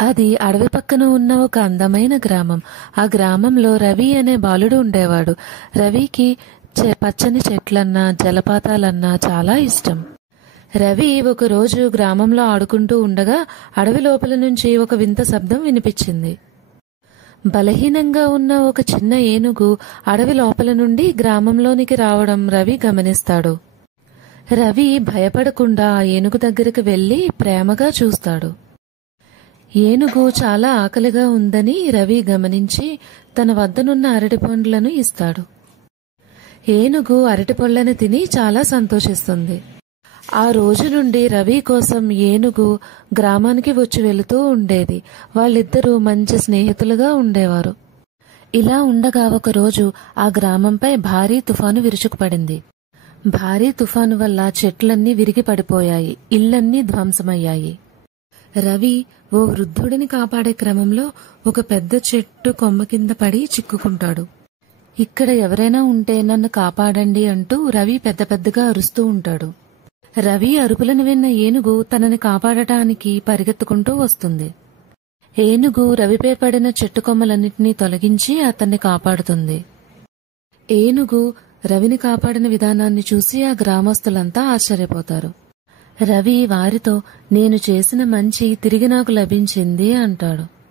అది అడవి పక్కన ఉన్న ఒక అందమైన గ్రామం. ఆ గ్రామంలో రవి అనే బాలుడు ఉండేవాడు. రవికి పచ్చని చెట్లన్నా జలపాతాలన్నా చాలా ఇష్టం. రవి ఒకరోజు గ్రామంలో ఆడుకుంటూ ఉండగా అడవి లోపల నుంచి ఒక వింత శబ్దం వినిపించింది. బలహీనంగా ఉన్న ఒక చిన్న ఏనుగు అడవి లోపల నుండి గ్రామంలోనికి రావడం రవి గమనిస్తాడు. రవి భయపడకుండా ఆ ఏనుగు దగ్గరికి వెళ్లి ప్రేమగా చూస్తాడు. ఏనుగు చాలా ఆకలిగా ఉందని రవి గమనించి తన వద్దనున్న అరటిపండ్లను ఇస్తాడు. ఏనుగు అరటిపళ్ళని తిని చాలా సంతోషిస్తుంది. ఆ రోజు నుండి రవి కోసం ఏనుగు గ్రామానికి వచ్చి వెళుతూ ఉండేది. వాళ్ళిద్దరూ మంచి స్నేహితులుగా ఉండేవారు. ఇలా ఉండగా ఒకరోజు ఆ గ్రామంపై భారీ తుఫాను విరుచుకుపడింది. భారీ తుఫాను వల్ల చెట్లన్నీ విరిగి పడిపోయాయి, ఇళ్లన్నీ ధ్వంసమయ్యాయి. రవి ఓ వృద్ధుడిని కాపాడే క్రమంలో ఒక పెద్ద చెట్టు కొమ్మ కింద పడి చిక్కుకుంటాడు. ఇక్కడ ఎవరైనా ఉంటే నన్ను కాపాడండి అంటూ రవి పెద్ద పెద్దగా అరుస్తూ ఉంటాడు. రవి అరుపులను విన్న ఏనుగు తనని కాపాడటానికి పరిగెత్తుకుంటూ వస్తుంది. ఏనుగు రవిపై పడిన చెట్టు కొమ్మలన్నింటినీ తొలగించి అతన్ని కాపాడుతుంది. ఏనుగు రవిని కాపాడిన విధానాన్ని చూసి ఆ గ్రామస్తులంతా ఆశ్చర్యపోతారు. రవి వారితో, నేను చేసిన మంచి తిరిగి నాకు లభించింది అంటాడు.